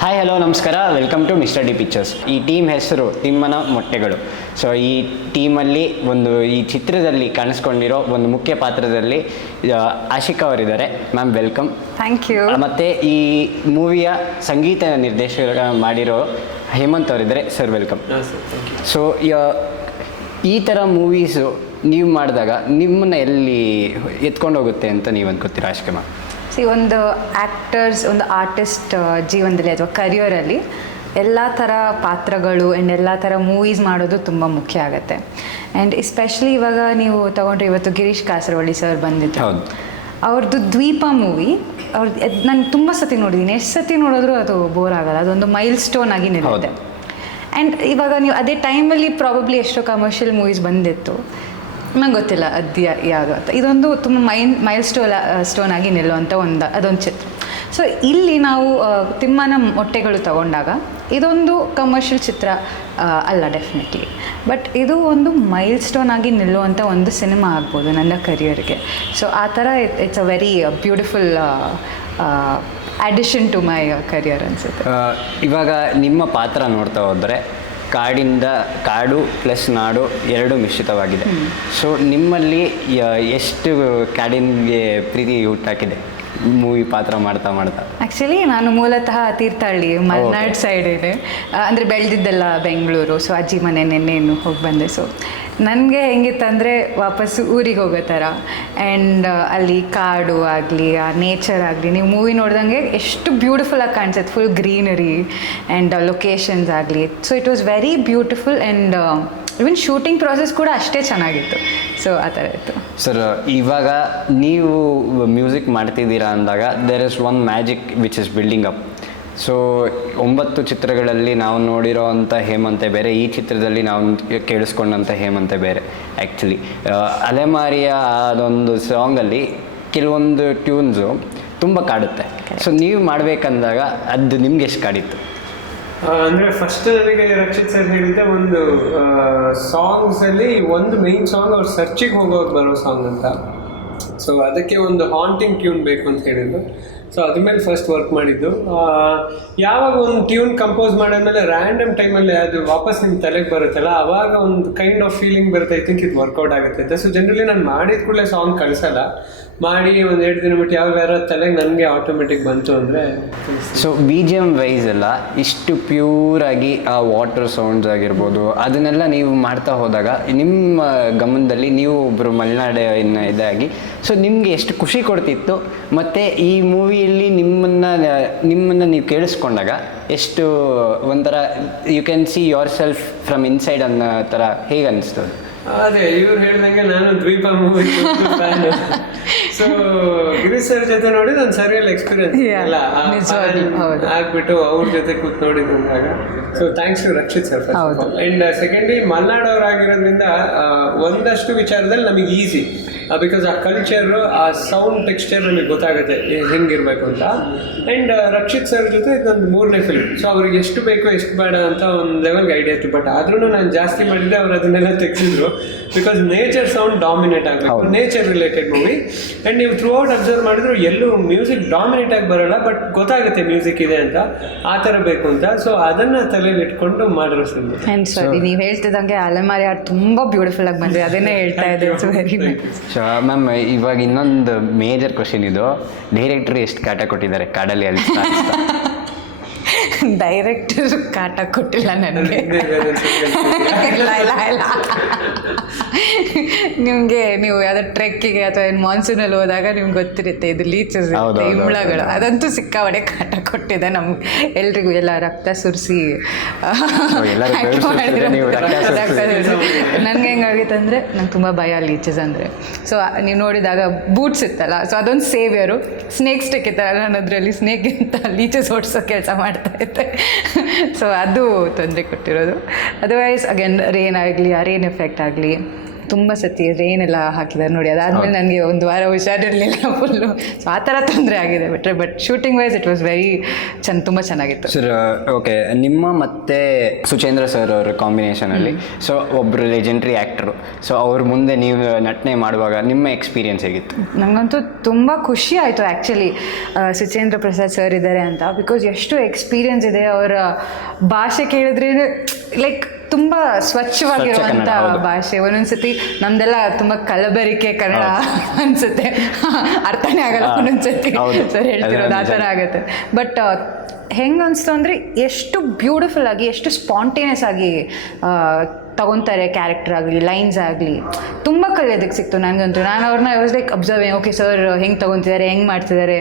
Hi hello ನಮಸ್ಕಾರ, welcome to Mister D Pictures. ಈ team ಹೆಸರು ತಿಮ್ಮನ ಮೊಟ್ಟೆಗಳು. ಸೊ ಈ ಟೀಮಲ್ಲಿ ಈ ಚಿತ್ರದಲ್ಲಿ ಕಾಣಿಸ್ಕೊಂಡಿರೋ ಒಂದು ಮುಖ್ಯ ಪಾತ್ರದಲ್ಲಿ ಆಶಿಕಾ ಅವರಿದ್ದಾರೆ. Ma'am welcome. Thank you. ಮತ್ತು ಈ ಮೂವಿಯ ಸಂಗೀತ ನಿರ್ದೇಶಕ ಮಾಡಿರೋ ಹೇಮಂತ್ ಅವರಿದ್ದಾರೆ. Sir welcome. ಸೊ ಈ ಥರ ಮೂವೀಸು ನೀವು ಮಾಡಿದಾಗ ನಿಮ್ಮನ್ನು ಎಲ್ಲಿ ಎತ್ಕೊಂಡು ಹೋಗುತ್ತೆ ಅಂತ ನೀವು ಅನ್ಕೋತೀರಾ ಆಶಿಕಾ ಮ್ಯಾಮ್? ಒಂದು ಆ್ಯಕ್ಟರ್ಸ್, ಒಂದು ಆರ್ಟಿಸ್ಟ್ ಜೀವನದಲ್ಲಿ ಅಥವಾ ಕರಿಯರಲ್ಲಿ ಎಲ್ಲ ಥರ ಪಾತ್ರಗಳು ಆ್ಯಂಡ್ ಎಲ್ಲ ಥರ ಮೂವೀಸ್ ಮಾಡೋದು ತುಂಬ ಮುಖ್ಯ ಆಗುತ್ತೆ. ಆ್ಯಂಡ್ ಎಸ್ಪೆಷಲಿ ಇವಾಗ ನೀವು ತೊಗೊಂಡ್ರೆ ಇವತ್ತು ಗಿರೀಶ್ ಕಾಸರವಳ್ಳಿ ಸರ್ ಬಂದಿದ್ದು, ಹೌದು, ಅವ್ರದ್ದು ದ್ವೀಪ ಮೂವಿ ನಾನು ತುಂಬ ಸತಿ ನೋಡಿದ್ದೀನಿ. ಎಷ್ಟು ಸತಿ ನೋಡಿದ್ರೂ ಅದು ಬೋರ್ ಆಗಲ್ಲ. ಅದೊಂದು ಮೈಲ್ ಸ್ಟೋನ್ ಆಗಿ ನಿಲ್ಲುತ್ತೆ. ಆ್ಯಂಡ್ ಇವಾಗ ನೀವು ಅದೇ ಟೈಮಲ್ಲಿ ಪ್ರಾಬಬ್ಲಿ ಎಷ್ಟೋ ಕಮರ್ಷಿಯಲ್ ಮೂವೀಸ್ ಬಂದಿತ್ತು, ನಂಗೆ ಗೊತ್ತಿಲ್ಲ ಅದು ಯಾವುದು ಅಂತ. ಇದೊಂದು ತುಂಬ ಮೈಲ್ ಸ್ಟೋನ್ ಆಗಿ ನಿಲ್ಲುವಂಥ ಅದೊಂದು ಚಿತ್ರ. ಸೊ ಇಲ್ಲಿ ನಾವು ತಿಮ್ಮನ ಮೊಟ್ಟೆಗಳು ತಗೊಂಡಾಗ ಇದೊಂದು ಕಮರ್ಷಿಯಲ್ ಚಿತ್ರ ಅಲ್ಲ ಡೆಫಿನೆಟ್ಲಿ, ಬಟ್ ಇದು ಒಂದು ಮೈಲ್ ಸ್ಟೋನ್ ಆಗಿ ನಿಲ್ಲುವಂಥ ಒಂದು ಸಿನಿಮಾ ಆಗ್ಬೋದು ನನ್ನ ಕರಿಯರ್ಗೆ. ಸೊ ಆ ಥರ it's a very beautiful addition to my career ಅನಿಸುತ್ತೆ. ಇವಾಗ ನಿಮ್ಮ ಪಾತ್ರ ನೋಡ್ತಾ ಹೋದರೆ ಕಾಡು ಪ್ಲಸ್ ನಾಡು ಎರಡು ಮಿಶ್ರಿತವಾಗಿದೆ. ಸೊ ನಿಮ್ಮಲ್ಲಿ ಎಷ್ಟು ಕಾಡಿಗೆ ಪ್ರೀತಿ ಹುಟ್ಟಾಕಿದೆ ಮೂವಿ ಪಾತ್ರ ಮಾಡ್ತಾ? ಆ್ಯಕ್ಚುಲಿ ನಾನು ಮೂಲತಃ ತೀರ್ಥಹಳ್ಳಿ ಮಲೆನಾಡು ಸೈಡ್ ಇದೆ, ಅಂದರೆ ಬೆಳೆದಿದ್ದೆಲ್ಲ ಬೆಂಗಳೂರು. ಸೊ ಅಜ್ಜಿ ಮನೆ ನೆನ್ನೆನು ಹೋಗಿ ಬಂದೆ. ಸೊ ನನಗೆ ಹೆಂಗಿತ್ತಂದರೆ ವಾಪಸ್ಸು ಊರಿಗೆ ಹೋಗೋ ಥರ. ಆ್ಯಂಡ್ ಅಲ್ಲಿ ಕಾಡು ಆಗಲಿ, ಆ ನೇಚರ್ ಆಗಲಿ, ನೀವು ಮೂವಿ ನೋಡ್ದಂಗೆ ಎಷ್ಟು ಬ್ಯೂಟಿಫುಲ್ಲಾಗಿ ಕಾಣಿಸುತ್ತೆ. ಫುಲ್ ಗ್ರೀನರಿ ಆ್ಯಂಡ್ ಲೊಕೇಶನ್ಸ್ ಆಗಲಿ. So it was very beautiful. And even shooting process ಕೂಡ ಅಷ್ಟೇ ಚೆನ್ನಾಗಿತ್ತು. ಸೊ ಆ ಥರ ಇತ್ತು. ಸರ್, ಇವಾಗ ನೀವು ಮ್ಯೂಸಿಕ್ ಮಾಡ್ತಿದ್ದೀರಾ ಅಂದಾಗ there is one magic which is building up. So 9 ಚಿತ್ರಗಳಲ್ಲಿ ನಾವು ನೋಡಿರೋ ಅಂಥ ಹೇಮಂತೆ ಬೇರೆ, ಈ ಚಿತ್ರದಲ್ಲಿ ನಾವು ಕೇಳಿಸ್ಕೊಂಡಂಥ ಹೇಮಂತೆ ಬೇರೆ. ಆ್ಯಕ್ಚುಲಿ ಅಲೆಮಾರಿಯ ಅದೊಂದು ಸಾಂಗಲ್ಲಿ ಕೆಲವೊಂದು ಟ್ಯೂನ್ಸು ತುಂಬ ಕಾಡುತ್ತೆ. ಸೊ ನೀವು ಮಾಡಬೇಕಂದಾಗ ಅದು ನಿಮ್ಗೆ ಎಷ್ಟು ಕಾಡಿತ್ತು? ಅಂದರೆ ಫಸ್ಟ್ ನನಗೆ ರಕ್ಷಿತ್ ಸರ್ ಹೇಳಿದ್ದೆ, ಒಂದು ಸಾಂಗ್ಸಲ್ಲಿ ಒಂದು ಮೇನ್ ಸಾಂಗ್ ಅವ್ರು ಸರ್ಚಿಗೆ ಹೋಗೋಕೆ ಬರೋ ಸಾಂಗ್ ಅಂತ. ಸೊ ಅದಕ್ಕೆ ಒಂದು ಹಾಂಟಿಂಗ್ ಟ್ಯೂನ್ ಬೇಕು ಅಂತ ಹೇಳಿದ್ರು. ಸೊ ಅದ್ರ ಮೇಲೆ ಫಸ್ಟ್ ವರ್ಕ್ ಮಾಡಿದ್ದು. ಯಾವಾಗ ಒಂದು ಟ್ಯೂನ್ ಕಂಪೋಸ್ ಮಾಡಿದ್ಮೇಲೆ ರ್ಯಾಂಡಮ್ ಟೈಮಲ್ಲಿ ಅದು ವಾಪಸ್ ನಿಮ್ಮ ತಲೆಗೆ ಬರುತ್ತಲ್ಲ, ಆವಾಗ ಒಂದು ಕೈಂಡ್ ಆಫ್ ಫೀಲಿಂಗ್ ಬರುತ್ತೆ. ಐ ಥಿಂಕ್ ಇದು ವರ್ಕೌಟ್ ಆಗುತ್ತೆ. ಸೊ ಜನರಲಿ ನಾನು ಮಾಡಿದ ಕೂಡಲೇ ಸಾಂಗ್ ಕಳಿಸಲ್ಲ, ಮಾಡಿ ಒಂದು 2 ದಿನ ಬಿಟ್ಟು ಯಾವಾಗ ತಲೆಗೆ ನನಗೆ ಆಟೋಮೆಟಿಕ್ ಬಂತು ಅಂದರೆ. So B G M wise ಎಲ್ಲ ಇಷ್ಟು ಪ್ಯೂರಾಗಿ ಆ ವಾಟರ್ ಸೌಂಡ್ಸ್ ಆಗಿರ್ಬೋದು, ಅದನ್ನೆಲ್ಲ ನೀವು ಮಾಡ್ತಾ ಹೋದಾಗ ನಿಮ್ಮ ಗಮನದಲ್ಲಿ ನೀವು ಒಬ್ಬರು ಮಲೆನಾಡಿನ ಇದಾಗಿ ಸೊ ನಿಮಗೆ ಎಷ್ಟು ಖುಷಿ ಕೊಡ್ತಿತ್ತು? ಮತ್ತು ಈ ಮೂವಿಯಲ್ಲಿ ನಿಮ್ಮನ್ನು ನೀವು ಕೇಳಿಸ್ಕೊಂಡಾಗ ಎಷ್ಟು ಒಂಥರ you can see yourself from inside ಅನ್ನೋ ಥರ ಹೇಗೆ ಅನ್ನಿಸ್ತದೆ? ಅದೇ ಇವ್ರು ಹೇಳ್ದಂಗೆ ನಾನು Dweepa movie fan. So Girish sir ಜೊತೆ ನೋಡಿದ ಒಂದು ಸರಿಯಲ್ ಎಕ್ಸ್ಪೀರಿಯನ್ಸ್ ಅಲ್ಲ ಆಗ್ಬಿಟ್ಟು ಅವ್ರ ಜೊತೆ ಕೂತ್ ನೋಡಿದಾಗ. So thanks to Rakshit sir first of all. And secondly ಮಲೆನಾಡವ್ರಾಗಿರೋದ್ರಿಂದ ಒಂದಷ್ಟು ವಿಚಾರದಲ್ಲಿ ನಮಗೆ ಈಸಿ, ಬಿಕಾಸ್ ಆ ಕಲ್ಚರು, ಆ ಸೌಂಡ್ ಟೆಕ್ಸ್ಚರ್ ನಮಗೆ ಗೊತ್ತಾಗುತ್ತೆ ಹೆಂಗಿರ್ಬೇಕು ಅಂತ. ಆ್ಯಂಡ್ ರಕ್ಷಿತ್ ಸರ್ ಜೊತೆ ಇದೊಂದು 3ನೇ ಫಿಲ್ಮ್. ಸೊ ಅವ್ರಿಗೆ ಎಷ್ಟು ಬೇಕೋ ಎಷ್ಟು ಬೇಡ ಅಂತ ಒಂದು ಲೆವೆಲ್ಗೆ ಐಡಿಯಾ ಇತ್ತು. ಬಟ್ ಆದ್ರೂ ನಾನು ಜಾಸ್ತಿ ಮಾಡಿದ್ದೆ, ಅವ್ರು ಅದನ್ನೆಲ್ಲ ತೆಗೆಸಿದ್ರು. ಬಿಕಾಸ್ ನೇಚರ್ ಸೌಂಡ್ ಡಾಮಿನೇಟ್ ಆಗಬೇಕು, ನೇಚರ್ ರಿಲೇಟೆಡ್ ಮೂವಿ. ಆ್ಯಂಡ್ ನೀವು ಥ್ರೂ ಔಟ್ ಅಬ್ಸರ್ವ್ ಮಾಡಿದ್ರು ಎಲ್ಲೂ ಮ್ಯೂಸಿಕ್ ಡಾಮಿನೇಟ್ ಆಗಿ ಬರೋಲ್ಲ, ಬಟ್ ಗೊತ್ತಾಗುತ್ತೆ ಮ್ಯೂಸಿಕ್ ಇದೆ ಅಂತ, ಆ ಥರ ಬೇಕು ಅಂತ. ಸೊ ಅದನ್ನು ತಲೆಯಲ್ಲಿ ಇಟ್ಕೊಂಡು ಮಾಡಿರೋ ಸಿನಿಮಾ. ಆ್ಯಂಡ್ ಸರಿ, ನೀವು ಹೇಳ್ತಿದ್ದಂಗೆ ಅಲೆಮಾರಿ ಹಾಡು ತುಂಬ ಬ್ಯೂಟಿಫುಲ್ ಆಗಿ ಬಂದಿದೆ, ಅದನ್ನೇ ಹೇಳ್ತಾ ಇದ್ದೆ. It's very nice. So ma'am, ಇವಾಗ ಇನ್ನೊಂದು ಮೇಜರ್ ಕ್ವಶನ್ ಇದು, ಡೈರೆಕ್ಟ್ರು ಎಷ್ಟು ಕಾಟ ಕೊಟ್ಟಿದ್ದಾರೆ ಕಾಡಲ್ಲಿ ಅಲ್ಲಿ? ಡೈರೆಕ್ಟರ್ ಕಾಟ ಕೊಟ್ಟಿಲ್ಲ ನನಗೆ. ನಿಮಗೆ ನೀವು ಯಾವುದೋ ಟ್ರೆಕ್ಕಿಗೆ ಅಥವಾ ಏನು ಮಾನ್ಸೂನಲ್ಲಿ ಹೋದಾಗ ನಿಮ್ಗೆ ಗೊತ್ತಿರುತ್ತೆ, ಇದು ಲೀಚಸ್ ಇರುತ್ತೆ, ಇಂಬ್ಳಗಳು, ಅದಂತೂ ಸಿಕ್ಕಾಪಟ್ಟೆ ಕಾಟ ಕೊಟ್ಟಿದೆ ನಮ್ಗೆ ಎಲ್ರಿಗೂ. ಎಲ್ಲ ರಕ್ತ ಸುರಿಸಿ ನನಗೆ ಹೆಂಗಾಗಿತ್ತು ಅಂದರೆ, ನಂಗೆ ತುಂಬ ಭಯ ಲೀಚಸ್ ಅಂದರೆ. ಸೊ ನೀವು ನೋಡಿದಾಗ ಬೂಟ್ಸ್ ಇತ್ತಲ್ಲ, ಸೊ ಅದೊಂದು ಸೇವಿಯರು. ಸ್ನೇಕ್ ಸ್ಟಿಕ್ ಇತ್ತಲ್ಲ, ನಾನು ಅದರಲ್ಲಿ ಸ್ನೇಕ್ಗಿಂತ ಲೀಚಸ್ ಓಡಿಸೋ ಕೆಲಸ ಮಾಡ್ತಾ ಇದ್ದೆ. ಸೊ ಅದು ತೊಂದರೆ ಕೊಟ್ಟಿರೋದು. ಅದರ್ವೈಸ್ ಅಗೇನ್ ರೇನ್ ಆಗಲಿ, ಆ ರೇನ್ ಎಫೆಕ್ಟ್ ಆಗಲಿ, ತುಂಬ ಸತಿ ರೈನ್ ಎಲ್ಲ ಹಾಕಿದ್ದಾರೆ ನೋಡಿ. ಅದಾದಮೇಲೆ ನನಗೆ ಒಂದು ವಾರ ಹುಷಾರಿರಲಿಲ್ಲ ಫುಲ್ಲು. ಸೊ ಆ ಥರ ತೊಂದರೆ ಆಗಿದೆ. But shooting wise it was very ತುಂಬ ಚೆನ್ನಾಗಿತ್ತು ಸರ್. ಓಕೆ, ನಿಮ್ಮ ಮತ್ತು ಸುಚೇಂದ್ರ ಸರ್ ಅವರ ಕಾಂಬಿನೇಷನಲ್ಲಿ ಸೊ ಒಬ್ಬರು ಲೆಜೆಂಡ್ರಿ ಆ್ಯಕ್ಟ್ರು, ಸೊ ಅವ್ರ ಮುಂದೆ ನೀವು ನಟನೆ ಮಾಡುವಾಗ ನಿಮ್ಮ ಎಕ್ಸ್ಪೀರಿಯನ್ಸ್ ಹೇಗಿತ್ತು? ನನಗಂತೂ ತುಂಬ ಖುಷಿ ಆಯಿತು ಆ್ಯಕ್ಚುಲಿ ಸುಚೇಂದ್ರ ಪ್ರಸಾದ್ ಸರ್ ಇದ್ದಾರೆ ಅಂತ. ಬಿಕಾಸ್ ಎಷ್ಟು ಎಕ್ಸ್ಪೀರಿಯನ್ಸ್ ಇದೆ, ಅವರ ಭಾಷೆ ಕೇಳಿದ್ರೆ ಲೈಕ್ ತುಂಬ ಸ್ವಚ್ಛವಾಗಿರುವಂಥ ಭಾಷೆ. ಒಂದೊಂದ್ಸತಿ ನಮ್ದೆಲ್ಲ ತುಂಬ ಕಲಬೆರಿಕೆ ಕನ್ನಡ ಅನಿಸುತ್ತೆ, ಅರ್ಥನೇ ಆಗಲ್ಲ ಒಂದೊಂದ್ಸತಿ ಸರ್ ಹೇಳ್ತಿರೋದು, ಆ ಥರ ಆಗುತ್ತೆ. ಬಟ್ ಹೆಂಗೆ ಅನಿಸ್ತು ಅಂದರೆ ಎಷ್ಟು ಬ್ಯೂಟಿಫುಲ್ ಆಗಿ, ಎಷ್ಟು ಸ್ಪಾಂಟೇನಿಯಸ್ ಆಗಿ ತಗೊತಾರೆ ಕ್ಯಾರೆಕ್ಟರ್ ಆಗಲಿ, ಲೈನ್ಸ್ ಆಗಲಿ, ತುಂಬ ಕಲಿಯೋದಕ್ಕೆ ಸಿಕ್ತು ನನಗಂತೂ. ನಾನು ಅವ್ರನ್ನ I was like observing, okay sir ಹೆಂಗೆ ತೊಗೊತಿದ್ದಾರೆ, ಹೆಂಗೆ ಮಾಡ್ತಿದ್ದಾರೆ.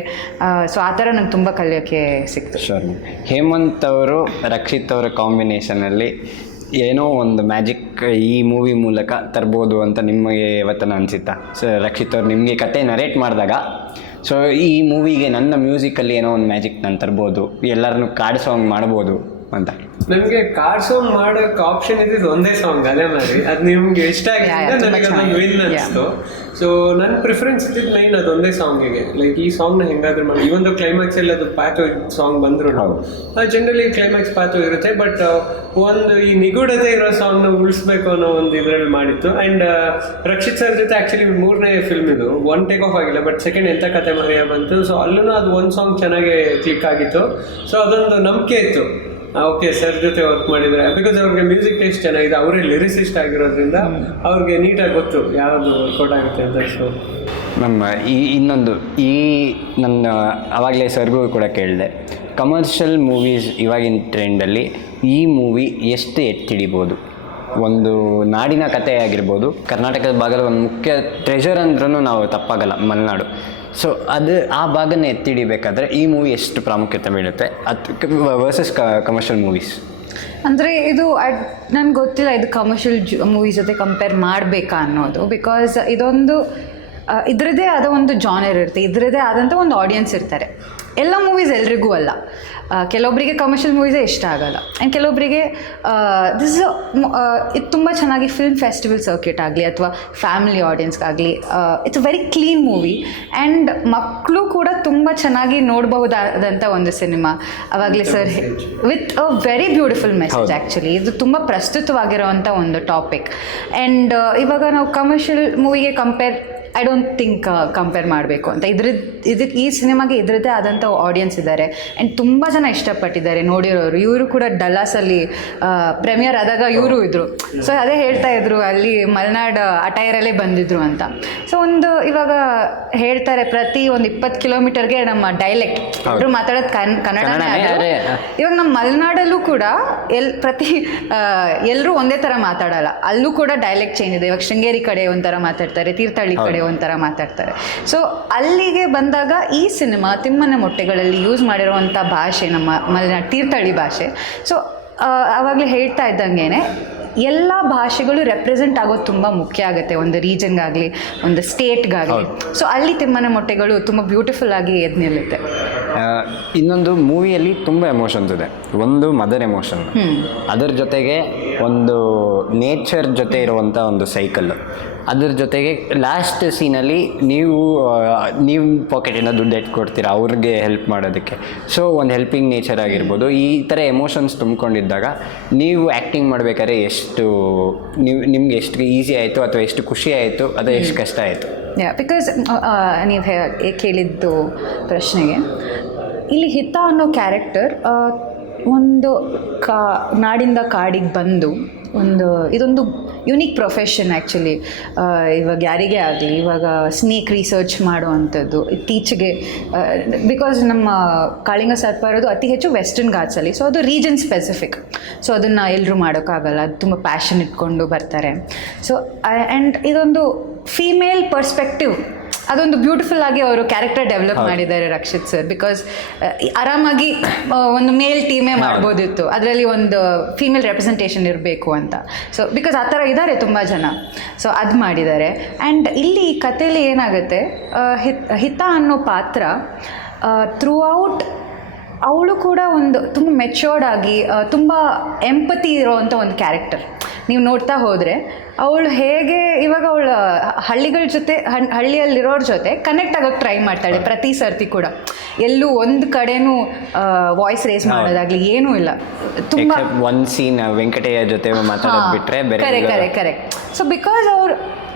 ಸೊ ಆ ಥರ ನಂಗೆ ತುಂಬ ಕಲಿಯೋಕ್ಕೆ ಸಿಕ್ತು. ಶೋರ್. ಹೇಮಂತ್ ಅವರು ರಕ್ಷಿತ್ ಅವರ ಕಾಂಬಿನೇಷನಲ್ಲಿ ಏನೋ ಒಂದು ಮ್ಯಾಜಿಕ್ ಈ ಮೂವಿ ಮೂಲಕ ತರ್ಬೋದು ಅಂತ ನಿಮಗೆ ಯಾವತ್ತನ ಅನಿಸುತ್ತಾ? ಸೊ ರಕ್ಷಿತ್ ಅವ್ರು ನಿಮಗೆ ಕತೆ ನರೇಟ್ ಮಾಡಿದಾಗ ಸೊ ಈ ಮೂವಿಗೆ ನನ್ನ ಮ್ಯೂಸಿಕಲ್ಲಿ ಏನೋ ಒಂದು ಮ್ಯಾಜಿಕ್ ನಾನು ತರ್ಬೋದು, ಎಲ್ಲರನ್ನೂ ಕಾಡು ಸಾಂಗ್ ಮಾಡ್ಬೋದು ಅಂತ. ನನಗೆ ಕಾರ್ ಸಾಂಗ್ ಮಾಡೋಕೆ ಆಪ್ಷನ್ ಇದ್ದಿದ್ದು ಒಂದೇ ಸಾಂಗ್, ಅದೇ ಮಾಡಿ ಅದು ನಿಮ್ಗೆ ಇಷ್ಟ ಆಗಿದ್ದ ನನಗೆ ಅದೊಂದು ವಿನ್ ಅನಿಸ್ತು. ಸೊ ನನ್ನ ಪ್ರಿಫರೆನ್ಸ್ ಇದ್ದಿದ್ದು ಮೈನ್ ಅದೊಂದೇ ಸಾಂಗಿಗೆ. ಲೈಕ್ ಈ ಸಾಂಗ್ನ ಹೆಂಗಾದ್ರೂ ಮಾಡಿ, ಈ ಒಂದು ಕ್ಲೈಮ್ಯಾಕ್ಸ್ ಅಲ್ಲಿ ಅದು ಪ್ಯಾಥೋ ಸಾಂಗ್ ಬಂದ್ರು ಜನರಲಿ ಕ್ಲೈಮ್ಯಾಕ್ಸ್ ಪ್ಯಾಥೋ ಇರುತ್ತೆ. ಬಟ್ ಒಂದು ಈ ನಿಗೂಢತೆ ಇರೋ ಸಾಂಗ್ನ ಉಳಿಸ್ಬೇಕು ಅನ್ನೋ ಒಂದು ಇದರಲ್ಲಿ ಮಾಡಿತ್ತು. ಆ್ಯಂಡ್ ರಕ್ಷಿತ್ ಸರ್ ಜೊತೆ ಆ್ಯಕ್ಚುಲಿ 3ನೇ ಫಿಲ್ಮ್ ಇದು, ಒನ್ ಟೇಕ್ ಆಫ್ ಆಗಿಲ್ಲ, ಬಟ್ ಸೆಕೆಂಡ್ ಎಂಥ ಕತೆ ಮರೆಯ ಬಂತು. ಸೊ ಅಲ್ಲೂ ಅದು ಒಂದು ಸಾಂಗ್ ಚೆನ್ನಾಗಿ ಕ್ಲಿಕ್ ಆಗಿತ್ತು. ಸೊ ಅದೊಂದು ನಂಬಿಕೆ ಇತ್ತು, ಓಕೆ ಸರ್ ಜೊತೆ ವರ್ಕ್ ಮಾಡಿದರೆ, ಬಿಕಾಸ್ ಅವ್ರಿಗೆ ಮ್ಯೂಸಿಕ್ ಟೇಸ್ಟ್ ಚೆನ್ನಾಗಿದೆ, ಅವರೇ ಲಿರಿಸಿಸ್ಟ್ ಆಗಿರೋದ್ರಿಂದ ಅವ್ರಿಗೆ ನೀಟಾಗಿ ಗೊತ್ತು ಯಾವುದು ವರ್ಕೌಟ್ ಆಗುತ್ತೆ ಅಂತ. ಸೊ ನಮ್ಮ ಇನ್ನೊಂದು ನನ್ನ ಆವಾಗಲೇ ಸರ್ಗೂ ಕೂಡ ಕೇಳಿದೆ, ಕಮರ್ಷಿಯಲ್ ಮೂವೀಸ್ ಇವಾಗಿನ ಟ್ರೆಂಡಲ್ಲಿ ಈ ಮೂವಿ ಎಷ್ಟು ಎತ್ತಿಡಿಬೋದು? ಒಂದು ನಾಡಿನ ಕಥೆ ಆಗಿರ್ಬೋದು, ಕರ್ನಾಟಕದ ಭಾಗದ ಒಂದು ಮುಖ್ಯ ಟ್ರೆಷರ್ ಅಂದ್ರೂ ನಾವು ತಪ್ಪಾಗಲ್ಲ, ಮಲೆನಾಡು. ಸೊ ಅದು ಆ ಭಾಗನ ಎತ್ತಿಡಿಬೇಕಾದ್ರೆ ಈ ಮೂವಿ ಎಷ್ಟು ಪ್ರಾಮುಖ್ಯತೆ ಬೀಳುತ್ತೆ ಅದು ವರ್ಸಸ್ ಕಮರ್ಷಿಯಲ್ ಮೂವೀಸ್? ಅಂದರೆ ಇದು ನನಗೆ ಗೊತ್ತಿಲ್ಲ ಇದು ಕಮರ್ಷಿಯಲ್ ಮೂವೀಸ್ ಜೊತೆ ಕಂಪೇರ್ ಮಾಡಬೇಕಾ ಅನ್ನೋದು. ಬಿಕಾಸ್ ಇದೊಂದು ಇದರದ್ದೇ ಆದ ಒಂದು ಜಾನರ್ ಇರುತ್ತೆ, ಇದರದ್ದೇ ಆದಂಥ ಒಂದು ಆಡಿಯನ್ಸ್ ಇರ್ತಾರೆ. ಎಲ್ಲ ಮೂವೀಸ್ ಎಲ್ರಿಗೂ ಅಲ್ಲ. ಕೆಲವೊಬ್ಬರಿಗೆ ಕಮರ್ಷಿಯಲ್ ಮೂವೀಸೇ ಇಷ್ಟ ಆಗಲ್ಲ. ಆ್ಯಂಡ್ ಕೆಲವೊಬ್ಬರಿಗೆ ಇದು ತುಂಬ ಚೆನ್ನಾಗಿ ಫಿಲ್ಮ್ ಫೆಸ್ಟಿವಲ್ ಸರ್ಕ್ಯೂಟ್ ಆಗಲಿ ಅಥವಾ ಫ್ಯಾಮಿಲಿ ಆಡಿಯನ್ಸ್ಗಾಗಲಿ it's very clean movie. And ಮಕ್ಕಳು ಕೂಡ ತುಂಬ ಚೆನ್ನಾಗಿ ನೋಡಬಹುದಾದಂಥ ಒಂದು ಸಿನಿಮಾ. ಅವಾಗಲೇ sir with a very beautiful message. Actually ಇದು ತುಂಬ ಪ್ರಸ್ತುತವಾಗಿರೋವಂಥ ಒಂದು ಟಾಪಿಕ್. ಆ್ಯಂಡ್ ಇವಾಗ ನಾವು ಕಮರ್ಷಿಯಲ್ ಮೂವಿಗೆ ಐ ಡೋಂಟ್ ಥಿಂಕ್ ಕಂಪೇರ್ ಮಾಡಬೇಕು ಅಂತ. ಇದಕ್ಕೆ ಈ ಸಿನಿಮಾಗೆ ಇದರದ್ದೇ ಆದಂಥ ಆಡಿಯನ್ಸ್ ಇದ್ದಾರೆ ಆ್ಯಂಡ್ ತುಂಬ ಜನ ಇಷ್ಟಪಟ್ಟಿದ್ದಾರೆ ನೋಡಿರೋರು. ಇವರು ಕೂಡ ಡಲ್ಲಾಸಲ್ಲಿ ಪ್ರೀಮಿಯರ್ ಆದಾಗ ಇವರು ಇದ್ದರು. ಸೊ ಅದೇ ಹೇಳ್ತಾ ಇದ್ರು, ಅಲ್ಲಿ ಮಲೆನಾಡು ಅಟೈರಲ್ಲೇ ಬಂದಿದ್ರು ಅಂತ. ಸೊ ಒಂದು ಇವಾಗ ಹೇಳ್ತಾರೆ ಪ್ರತಿ ಒಂದು 20 ಕಿಲೋಮೀಟರ್ಗೆ ನಮ್ಮ ಡೈಲೆಕ್ಟ್ ಎಲ್ಲರೂ ಮಾತಾಡೋದು ಕನ್ನಡನೇ. ಇವಾಗ ನಮ್ಮ ಮಲೆನಾಡಲ್ಲೂ ಕೂಡ ಎಲ್ಲರೂ ಒಂದೇ ಥರ ಮಾತಾಡಲ್ಲ, ಅಲ್ಲೂ ಕೂಡ ಡೈಲೆಕ್ಟ್ ಚೇಂಜ್ ಇದೆ. ಇವಾಗ ಶೃಂಗೇರಿ ಕಡೆ ಒಂಥರ ಮಾತಾಡ್ತಾರೆ, ತೀರ್ಥಹಳ್ಳಿ ಕಡೆ ಒಂಥರ ಮಾತಾಡ್ತಾರೆ. ಸೊ ಅಲ್ಲಿಗೆ ಬಂದಾಗ ಈ ಸಿನಿಮಾ ತಿಮ್ಮನ ಮೊಟ್ಟೆಗಳಲ್ಲಿ ಯೂಸ್ ಮಾಡಿರುವಂಥ ಭಾಷೆ ನಮ್ಮ ಮಲೆನಾಡು ತೀರ್ಥಹಳ್ಳಿ ಭಾಷೆ. ಸೊ ಆವಾಗಲೇ ಹೇಳ್ತಾ ಇದ್ದಂಗೆ ಎಲ್ಲ ಭಾಷೆಗಳು ರೆಪ್ರೆಸೆಂಟ್ ಆಗೋದು ತುಂಬ ಮುಖ್ಯ ಆಗುತ್ತೆ ಒಂದು ರೀಜನ್ಗಾಗಲಿ ಒಂದು ಸ್ಟೇಟ್ಗಾಗಲಿ. ಸೊ ಅಲ್ಲಿ ತಿಮ್ಮನ ಮೊಟ್ಟೆಗಳು ತುಂಬ ಬ್ಯೂಟಿಫುಲ್ ಆಗಿ ಎದ್ದು ನಿಲ್ಲುತ್ತೆ. ಇನ್ನೊಂದು ಮೂವಿಯಲ್ಲಿ ತುಂಬ ಎಮೋಷನ್ಸ್ ಇದೆ. ಒಂದು ಮದರ್ ಎಮೋಷನ್, ಅದರ ಜೊತೆಗೆ ಒಂದು ನೇಚರ್ ಜೊತೆ ಇರುವಂಥ ಒಂದು ಸೈಕಲ್ಲು, ಅದ್ರ ಜೊತೆಗೆ ಲಾಸ್ಟ್ ಸೀನಲ್ಲಿ ನೀವು ಪಾಕೆಟಿಂದ ದುಡ್ಡು ಇಟ್ಕೊಡ್ತೀರಾ ಅವ್ರಿಗೆ ಹೆಲ್ಪ್ ಮಾಡೋದಕ್ಕೆ. ಸೊ ಒಂದು ಹೆಲ್ಪಿಂಗ್ ನೇಚರ್ ಆಗಿರ್ಬೋದು, ಈ ಥರ ಎಮೋಷನ್ಸ್ ತುಂಬಿಕೊಂಡಿದ್ದಾಗ ನೀವು ಆ್ಯಕ್ಟಿಂಗ್ ಮಾಡಬೇಕಾದ್ರೆ ನಿಮ್ಗೆ ಎಷ್ಟು ಈಸಿ ಆಯಿತು ಅಥವಾ ಎಷ್ಟು ಖುಷಿ ಆಯಿತು ಅಥವಾ ಎಷ್ಟು ಕಷ್ಟ ಆಯಿತು? ಬಿಕಾಸ್ ನೀವು ಕೇಳಿದ್ದು ಪ್ರಶ್ನೆಗೆ, ಇಲ್ಲಿ ಹಿತ ಅನ್ನೋ ಕ್ಯಾರೆಕ್ಟರ್ ಒಂದು ನಾಡಿಂದ ಕಾಡಿಗೆ ಬಂದು ಇದೊಂದು ಯುನೀಕ್ ಪ್ರೊಫೆಷನ್ ಆ್ಯಕ್ಚುಲಿ. ಇವಾಗ ಯಾರಿಗೇ ಆಗಲಿ ಇವಾಗ ಸ್ನೇಕ್ ರಿಸರ್ಚ್ ಮಾಡುವಂಥದ್ದು ಇತ್ತೀಚೆಗೆ, ಬಿಕಾಸ್ ನಮ್ಮ ಕಾಳಿಂಗ ಸರ್ಪ ಇರೋದು ಅತಿ ಹೆಚ್ಚು ವೆಸ್ಟರ್ನ್ ಘಾಟ್ಸಲ್ಲಿ. ಸೊ ಅದು ರೀಜನ್ ಸ್ಪೆಸಿಫಿಕ್. ಸೊ ಅದನ್ನು ಎಲ್ಲರೂ ಮಾಡೋಕ್ಕಾಗಲ್ಲ, ಅದು ತುಂಬ ಪ್ಯಾಷನ್ ಇಟ್ಕೊಂಡು ಬರ್ತಾರೆ. ಸೊ ಆ್ಯಂಡ್ ಇದೊಂದು ಫೀಮೇಲ್ ಪರ್ಸ್ಪೆಕ್ಟಿವ್, ಅದೊಂದು ಬ್ಯೂಟಿಫುಲ್ ಆಗಿ ಅವರು ಕ್ಯಾರೆಕ್ಟರ್ ಡೆವಲಪ್ ಮಾಡಿದ್ದಾರೆ ರಕ್ಷಿತ್ ಸರ್. ಬಿಕಾಸ್ ಆರಾಮಾಗಿ ಒಂದು ಮೇಲ್ ಟೀಮೇ ಮಾಡ್ಬೋದಿತ್ತು, ಅದರಲ್ಲಿ ಒಂದು ಫೀಮೇಲ್ ರೆಪ್ರೆಸೆಂಟೇಷನ್ ಇರಬೇಕು ಅಂತ. ಸೊ ಬಿಕಾಸ್ ಆ ಥರ ಇದ್ದಾರೆ ತುಂಬ ಜನ. ಸೊ ಅದು ಮಾಡಿದ್ದಾರೆ. ಆ್ಯಂಡ್ ಇಲ್ಲಿ ಈ ಕಥೆಯಲ್ಲಿ ಏನಾಗುತ್ತೆ, ಹಿತ ಅನ್ನೋ ಪಾತ್ರ ಥ್ರೂ ಔಟ್ ಅವಳು ಕೂಡ ಒಂದು ತುಂಬ ಮೆಚ್ಯೂರ್ಡ್ ಆಗಿ ತುಂಬ ಎಂಪತಿ ಇರೋವಂಥ ಒಂದು ಕ್ಯಾರೆಕ್ಟರ್. ನೀವು ನೋಡ್ತಾ ಹೋದರೆ ಅವಳು ಹೇಗೆ ಇವಾಗ ಅವಳು ಹಳ್ಳಿಗಳ ಜೊತೆ ಹಳ್ಳಿಯಲ್ಲಿರೋರ ಜೊತೆ ಕನೆಕ್ಟ್ ಆಗೋಕ್ಕೆ ಟ್ರೈ ಮಾಡ್ತಾಳೆ ಪ್ರತಿ ಸರ್ತಿ ಕೂಡ. ಎಲ್ಲೂ ಒಂದು ಕಡೆನೂ ವಾಯ್ಸ್ ರೇಸ್ ಮಾಡೋದಾಗ್ಲಿ ಏನೂ ಇಲ್ಲ. ತುಂಬ ಒನ್ ಸೀನ್ ವೆಂಕಟಯ್ಯ ಜೊತೆ ಮಾತಾಡೋದು ಬಿಟ್ರೆ ಬೇರೆ ಕರೆಕ್ಟ್. ಸೊ ಬಿಕಾಸ್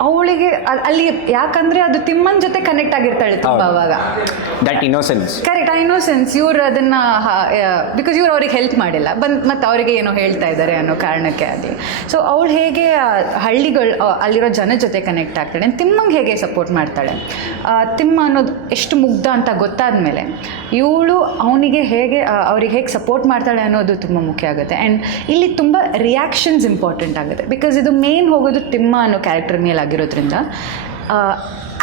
ಅವಳಿಗೆ ಅಲ್ಲಿ ಯಾಕಂದ್ರೆ ಅದು ತಿಮ್ಮನ್ ಜೊತೆ ಕನೆಕ್ಟ್ ಆಗಿರ್ತಾಳೆ ತುಂಬ ಅವಾಗ. That innocence. ಕರೆಕ್ಟ್, ಆ ಇನ್ನೋಸೆನ್ಸ್. ಇವ್ರು ಅದನ್ನ ಬಿಕಾಸ್ ಇವ್ರು ಅವ್ರಿಗೆ ಹೆಲ್ಪ್ ಮಾಡಿಲ್ಲ, ಮತ್ತು ಅವರಿಗೆ ಏನೋ ಹೇಳ್ತಾ ಇದ್ದಾರೆ ಅನ್ನೋ ಕಾರಣಕ್ಕೆ ಆಗಲಿ. ಸೊ ಅವಳು ಹೇಗೆ ಹಳ್ಳಿಗಳು ಅಲ್ಲಿರೋ ಜನ ಜೊತೆ ಕನೆಕ್ಟ್ ಆಗ್ತಾಳೆ, ತಿಮ್ಮಂಗೆ ಹೇಗೆ ಸಪೋರ್ಟ್ ಮಾಡ್ತಾಳೆ, ತಿಮ್ಮ ಅನ್ನೋದು ಎಷ್ಟು ಮುಗ್ಧ ಅಂತ ಗೊತ್ತಾದ್ಮೇಲೆ ಇವಳು ಅವನಿಗೆ ಅವ್ರಿಗೆ ಹೇಗೆ ಸಪೋರ್ಟ್ ಮಾಡ್ತಾಳೆ ಅನ್ನೋದು ತುಂಬ ಮುಖ್ಯ ಆಗುತ್ತೆ. ಆ್ಯಂಡ್ ಇಲ್ಲಿ ತುಂಬ ರಿಯಾಕ್ಷನ್ಸ್ ಇಂಪಾರ್ಟೆಂಟ್ ಆಗುತ್ತೆ, ಬಿಕಾಸ್ ಇದು ಮೇನ್ ಹೋಗೋದು ತಿಮ್ಮ ಅನ್ನೋ ಕ್ಯಾರೆಕ್ಟರ್ ಮೇಲೆ ಆಗಿರೋದ್ರಿಂದ.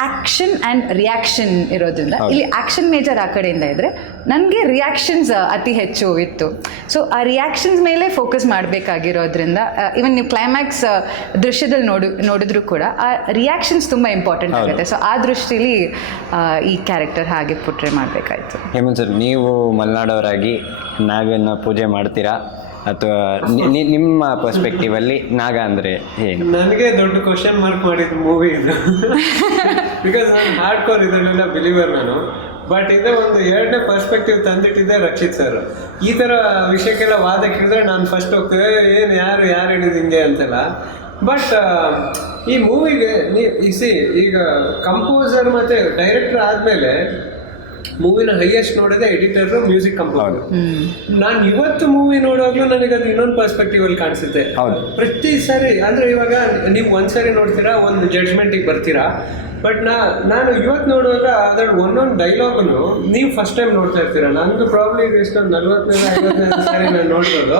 ಆ್ಯಕ್ಷನ್ ಆ್ಯಂಡ್ ರಿಯಾಕ್ಷನ್ ಇರೋದ್ರಿಂದ ಇಲ್ಲಿ ಆ್ಯಕ್ಷನ್ ಮೇಜರ್ ಆ ಕಡೆಯಿಂದ ಇದ್ದರೆ ನನಗೆ ರಿಯಾಕ್ಷನ್ಸ್ ಅತಿ ಹೆಚ್ಚು ಇತ್ತು. ಸೊ ಆ ರಿಯಾಕ್ಷನ್ಸ್ ಮೇಲೆ ಫೋಕಸ್ ಮಾಡಬೇಕಾಗಿರೋದ್ರಿಂದ ಇವನ್ ನೀವು ಕ್ಲೈಮ್ಯಾಕ್ಸ್ ದೃಶ್ಯದಲ್ಲಿ ನೋಡಿದ್ರು ಕೂಡ ಆ ರಿಯಾಕ್ಷನ್ಸ್ ತುಂಬ ಇಂಪಾರ್ಟೆಂಟ್ ಆಗುತ್ತೆ. ಸೊ ಆ ದೃಷ್ಟಿಲಿ ಈ ಕ್ಯಾರೆಕ್ಟರ್ ಹಾಗೆ ಪೋರ್ಟ್ರೇ ಮಾಡಬೇಕಾಯ್ತು. ಹೇಮಂತ್ ಸರ್, ನೀವು ಮಲೆನಾಡವರಾಗಿ ನಾಗನ ಪೂಜೆ ಮಾಡ್ತೀರಾ ಅಥವಾ ನಿಮ್ಮ ಪರ್ಸ್ಪೆಕ್ಟಿವ್ ಅಲ್ಲಿ ನಾಗ ಅಂದ್ರೆ ಏನು? ನನಗೆ ದೊಡ್ಡ ಕ್ವಶನ್ ಮಾರ್ಕ್ ಮಾಡಿದ ಮೂವಿ ಇದು. ಬಿಕಾಸ್ ನಾನು ಹಾರ್ಡ್ ಕೋರ್ ಇದನ್ನೆಲ್ಲ ಬಿಲೀವರ್ ನಾನು. ಬಟ್ ಇದೇ ಒಂದು ಎರಡನೇ ಪರ್ಸ್ಪೆಕ್ಟಿವ್ ತಂದಿಟ್ಟಿದ್ದೆ ರಕ್ಷಿತ್ ಸರ್. ಈ ಥರ ವಿಷಯಕ್ಕೆಲ್ಲ ವಾದ ಕೇಳಿದ್ರೆ ನಾನು ಫಸ್ಟ್ ಹೋಗ್ತೇವೆ ಏನು ಯಾರು ಹೇಳಿದ್ದು ಹಿಂಗೆ ಅಂತೆಲ್ಲ. ಬಟ್ ಈ ಮೂವಿಗೆ ಈಗ ಕಂಪೋಸರ್ ಮತ್ತು ಡೈರೆಕ್ಟರ್ ಆದಮೇಲೆ ಮೂವಿನ ಹೈಯೆಸ್ಟ್ ನೋಡೋದೇ ಎಡಿಟರ್, ಮ್ಯೂಸಿಕ್ ಕಂಪೋಸರ್. ನಾನು ಇವತ್ತು ಮೂವಿ ನೋಡುವಾಗಲೂ ನನಗೆ ಅದು ಇನ್ನೊಂದು ಪರ್ಸ್ಪೆಕ್ಟಿವ್ ಅಲ್ಲಿ ಕಾಣಿಸುತ್ತೆ. ಪ್ರತಿ ಸಾರಿ ಅಂದ್ರೆ ಇವಾಗ ನೀವು ಒಂದ್ಸರಿ ನೋಡ್ತೀರಾ, ಒಂದು ಜಡ್ಜ್ಮೆಂಟಿಗೆ ಬರ್ತೀರಾ. ಬಟ್ ನಾನು ಇವತ್ತು ನೋಡುವಾಗ ಅದ್ರಲ್ಲಿ ಒಂದೊಂದು ಡೈಲಾಗ್ನು ನೀವು ಫಸ್ಟ್ ಟೈಮ್ ನೋಡ್ತಾ ಇರ್ತೀರಾ. ನಂದು ಪ್ರಾಬ್ಲಿ ಎಷ್ಟೊಂದು 40-50 ಸಾರಿ ನಾನು ನೋಡಿರೋದು.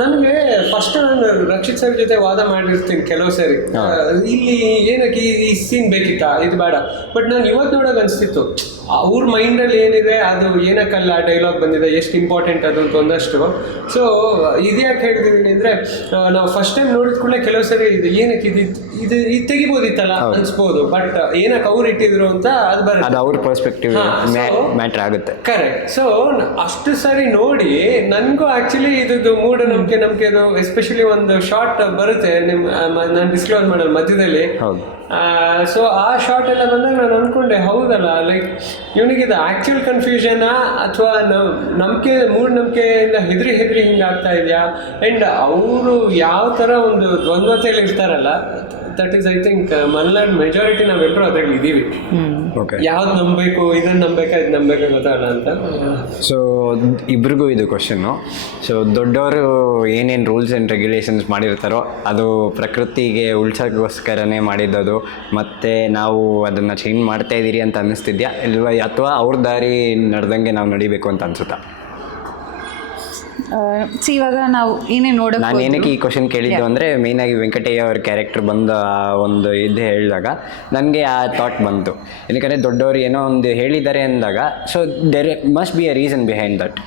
ನನಗೆ ಫಸ್ಟ್ ನಾನು ರಕ್ಷಿತ್ ಸರ್ ಜೊತೆ ವಾದ ಮಾಡಿರ್ತೀನಿ ಕೆಲವು ಸರಿ, ಇಲ್ಲಿ ಏನಕ್ಕೆ ಈ ಸೀನ್ ಬೇಕಿತ್ತಾ, ಇದು ಬೇಡ. ಬಟ್ ನಾನು ಇವತ್ತು ನೋಡೋಕೆ ಅನಿಸ್ತಿತ್ತು ಅವ್ರ ಮೈಂಡಲ್ಲಿ ಏನಿದೆ, ಅದು ಏನಕ್ಕಲ್ಲ ಡೈಲಾಗ್ ಬಂದಿದೆ, ಎಷ್ಟು ಇಂಪಾರ್ಟೆಂಟ್ ಅದು ಅಂತ ಒಂದಷ್ಟು. ಸೊ ಇದ್ಯಾಕೆ ಹೇಳ್ತಿದ್ದೀನಿ ಅಂದರೆ, ನಾವು ಫಸ್ಟ್ ಟೈಮ್ ನೋಡಿದ ಕೂಡಲೇ ಕೆಲವು ಸರಿ ಇದು ಏನಕ್ಕೆ ಇದು ತೆಗಿಬೋದಿತ್ತಲ್ಲ ಅನ್ಸ್ಬೋದು. ಬಟ್ ಏನಕ್ಕೆ ಅವ್ರು ಇಟ್ಟಿದ್ರು ಅಂತ ಅದು ಬರುತ್ತೆ, ಅವ್ರ ಪರ್ಸ್ಪೆಕ್ಟಿವ್ ಮ್ಯಾಟರ್ ಆಗುತ್ತೆ. ಕರೆಕ್ಟ್. ಸೊ ಅಷ್ಟು ಸರಿ ನೋಡಿ ನನಗೂ ಆ್ಯಕ್ಚುಲಿ ಇದು ಮೂಢನಂಬಿಕೆ ಅದು ಎಸ್ಪೆಷಲಿ ಒಂದು ಶಾರ್ಟ್ ಬರುತ್ತೆ ನಾನು ಡಿಸ್ಕ್ಲೋಸ್ ಮಾಡಲ್ಲ ಮಧ್ಯದಲ್ಲಿ. ಸೊ ಆ ಶಾರ್ಟ್ ಎಲ್ಲ ಬಂದಾಗ ನಾನು ಅಂದ್ಕೊಂಡೆ, ಹೌದಲ್ಲ, ಲೈಕ್ ಇವನಿಗಿದು ಆ್ಯಕ್ಚುಯಲ್ ಕನ್ಫ್ಯೂಷನಾ ಅಥವಾ ಮೂಢನಂಬಿಕೆಯಿಂದ ಹೆದರಿ ಹಿಂಗೆ ಆಗ್ತಾ ಇದೆಯಾ. ಆ್ಯಂಡ್ ಅವರು ಯಾವ ಥರ ಒಂದು ದ್ವಂದ್ವತೆಯಲ್ಲಿ ಇರ್ತಾರಲ್ಲ, that is I think Malenadu majority ನಾವೆಲ್ಲರೂ ಅದರಲ್ಲಿ ಇದ್ದೀವಿ. ಯಾವ್ದು ನಂಬಬೇಕು, ಇದನ್ನು ನಂಬೇಕಾ ಇದು ನಂಬೇಕಾ ಗೊತ್ತಾಗಲ್ಲ ಅಂತ. ಸೊ ಇಬ್ರಿಗೂ ಇದು ಕ್ವಶನ್ನು. ಸೊ ದೊಡ್ಡವರು ಏನೇನು ರೂಲ್ಸ್ ಆ್ಯಂಡ್ ರೆಗ್ಯುಲೇಷನ್ಸ್ ಮಾಡಿರ್ತಾರೋ ಅದು ಪ್ರಕೃತಿಗೆ ಉಳ್ಸೋಕ್ಕೋಸ್ಕರನೇ ಮಾಡಿದ್ದದು, ಮತ್ತು ನಾವು ಅದನ್ನು ಚೇಂಜ್ ಮಾಡ್ತಾ ಇದ್ದೀರಿ ಅಂತ ಅನ್ನಿಸ್ತಿದ್ಯಾ ಇಲ್ವಾ, ಅಥವಾ ಅವ್ರ ದಾರಿ ನಡೆದಂಗೆ ನಾವು ನಡಿಬೇಕು ಅಂತ ಅನ್ಸುತ್ತಾ? ಇವಾಗ ನಾವು ಏನೇನು ನೋಡೋದು, ನಾನು ಏನಕ್ಕೆ ಈ ಕ್ವಶನ್ ಕೇಳಿದ್ದು ಅಂದರೆ, ಮೇಯ್ನಾಗಿ ವೆಂಕಟಯ್ಯ ಅವ್ರ ಕ್ಯಾರೆಕ್ಟರ್ ಬಂದ ಒಂದು ಇದು ಹೇಳಿದಾಗ ನನಗೆ ಆ ಥಾಟ್ ಬಂತು. ಏನಕ್ಕೆ ದೊಡ್ಡವರು ಏನೋ ಒಂದು ಹೇಳಿದ್ದಾರೆ ಅಂದಾಗ, so there must be a reason behind that.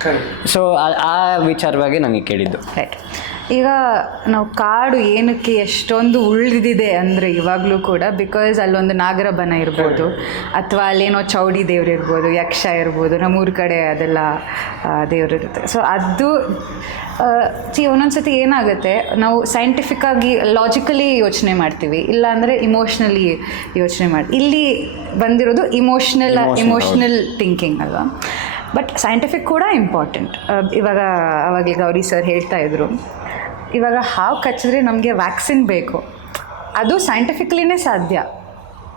So ಆ ವಿಚಾರವಾಗಿ ನನಗೆ ಕೇಳಿದ್ದು. ರೈಟ್. ಈಗ ನಾವು ಕಾಡು ಏನಕ್ಕೆ ಎಷ್ಟೊಂದು ಉಳಿದಿದೆ ಅಂದರೆ ಇವಾಗಲೂ ಕೂಡ, ಬಿಕಾಸ್ ಅಲ್ಲೊಂದು ನಾಗರ ಬನ ಇರ್ಬೋದು, ಅಥವಾ ಅಲ್ಲೇನೋ ಚೌಡಿ ದೇವ್ರು ಇರ್ಬೋದು, ಯಕ್ಷ ಇರ್ಬೋದು, ನಮ್ಮೂರ ಕಡೆ ಅದೆಲ್ಲ ದೇವ್ರು ಇರುತ್ತೆ. ಸೊ ಅದು ಒಂದೊಂದು ಸತಿ ಏನಾಗುತ್ತೆ, ನಾವು ಸೈಂಟಿಫಿಕ್ಕಾಗಿ ಲಾಜಿಕಲಿ ಯೋಚನೆ ಮಾಡ್ತೀವಿ, ಇಲ್ಲಾಂದರೆ ಇಮೋಷ್ನಲಿ ಯೋಚನೆ ಇಲ್ಲಿ ಬಂದಿರೋದು ಇಮೋಷ್ನಲ್ ಥಿಂಕಿಂಗ್ ಅಲ್ವಾ. ಬಟ್ ಸೈಂಟಿಫಿಕ್ ಕೂಡ ಇಂಪಾರ್ಟೆಂಟ್. ಅವಾಗಲೇ ಗೌರಿ ಸರ್ ಹೇಳ್ತಾ ಇದ್ರು, ಇವಾಗ ಹಾವು ಕಚ್ಚಿದ್ರೆ ನಮಗೆ ವ್ಯಾಕ್ಸಿನ್ ಬೇಕು, ಅದು ಸೈಂಟಿಫಿಕಲಿನೇ ಸಾಧ್ಯ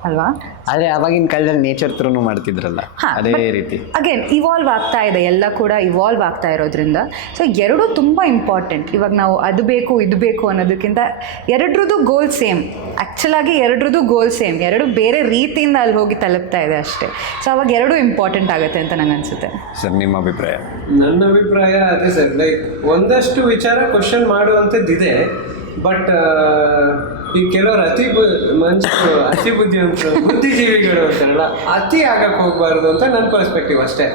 ಅಲ್ವಾ. ಆದರೆ ಆವಾಗಿನ ಕಾಲದಲ್ಲಿ ನೇಚರ್ ಥ್ರೂ ಮಾಡ್ತಿದ್ರಲ್ಲ, ಅದೇ ರೀತಿ ಅಗೇನ್ ಇವಾಲ್ವ್ ಆಗ್ತಾ ಇದೆ, ಎಲ್ಲ ಕೂಡ ಇವಾಲ್ವ್ ಆಗ್ತಾ ಇರೋದ್ರಿಂದ. ಸೊ ಎರಡೂ ತುಂಬ ಇಂಪಾರ್ಟೆಂಟ್. ಇವಾಗ ನಾವು ಅದು ಬೇಕು ಇದು ಬೇಕು ಅನ್ನೋದಕ್ಕಿಂತ ಎರಡರದ್ದು ಗೋಲ್ ಸೇಮ್. ಆ್ಯಕ್ಚುಲಾಗಿ ಎರಡರದ್ದು ಗೋಲ್ ಸೇಮ್, ಎರಡು ಬೇರೆ ರೀತಿಯಿಂದ ಅಲ್ಲಿ ಹೋಗಿ ತಲುಪ್ತಾ ಇದೆ ಅಷ್ಟೇ. ಸೊ ಅವಾಗ ಎರಡೂ ಇಂಪಾರ್ಟೆಂಟ್ ಆಗುತ್ತೆ ಅಂತ ನಂಗೆ ಅನಿಸುತ್ತೆ. ಸರ್ ನಿಮ್ಮ ಅಭಿಪ್ರಾಯ? ನನ್ನ ಅಭಿಪ್ರಾಯ ಅದೇ ಸರ್, ಲೈಕ್ ಒಂದಷ್ಟು ವಿಚಾರ ಕ್ವಶನ್ ಮಾಡುವಂಥದ್ದಿದೆ. ಬಟ್ ಈ ಕೆಲವರು ಅತಿ ಬುದ್ಧಿಜೀವಿಗಳು ಅಂತಾರಲ್ಲ, ಅತಿ ಆಗಕ್ಕೆ ಹೋಗಬಾರ್ದು ಅಂತ ನನ್ನ ಪರ್ಸ್ಪೆಕ್ಟಿವ್ ಅಷ್ಟೇ.